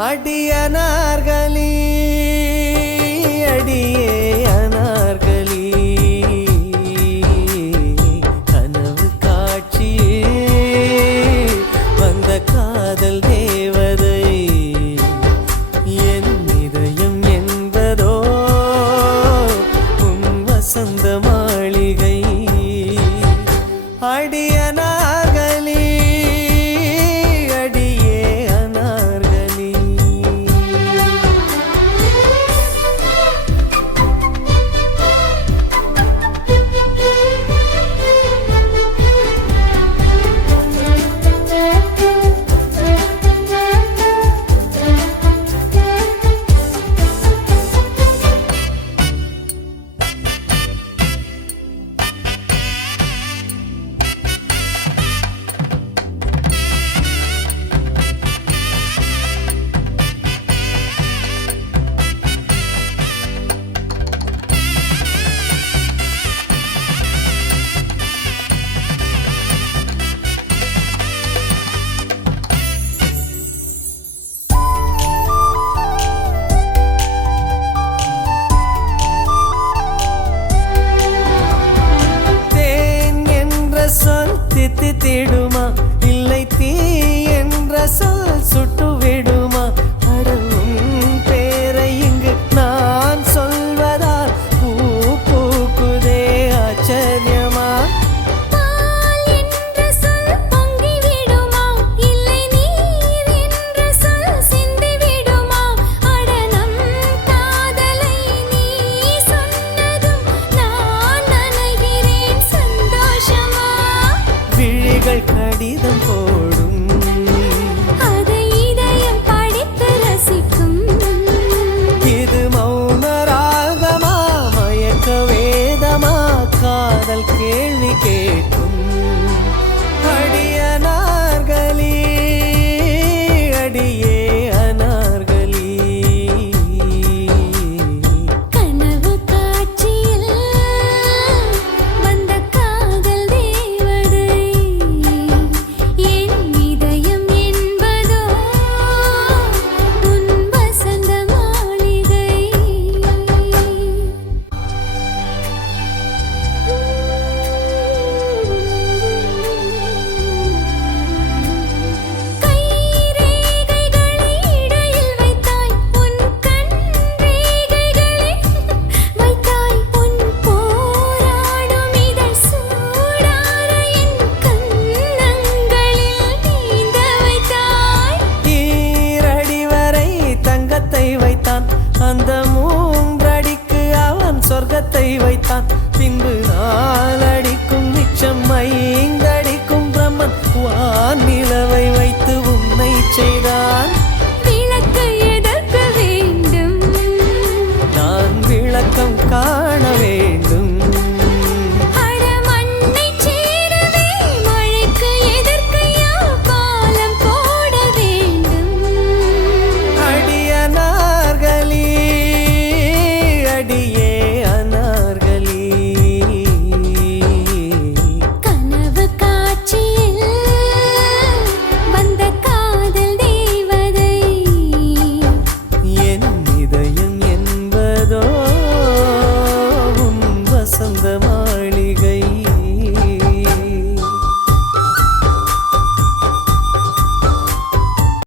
அடியனார்களி அடியே அனார்களி கனவு காட்சியே வந்த காதல் தேவதை என் இதயம் என்பதோ உன் வசந்த மாளிகை அடியனார்களி தித்தித்திடுமா இல்லை தீ என்ற சொல் சுட்டு விடுமா அடவும் பேரை இங்கு நான் சொல்வதால் பூ பூக்குதே ஆச்சரியமா கடிதம் போடும் அதை இதயம் படித்து ரசிக்கும் இது மௌன ராகமா மயக்க வேதமா காதல் கேள்வி கேட்கும் அடியனார்களி அடியே அனார்களி கனவு காட்சியில் வந்த காதல் தேவதை அந்த மூன்றடிக்கு அவன் சொர்க்கத்தை வைத்தான் பின்பு நாலடிக்கும் மிச்சம் 5 அடிக்கும் பிரம்மன் வான் நிலவை வைத்து உன்னை செய்தான்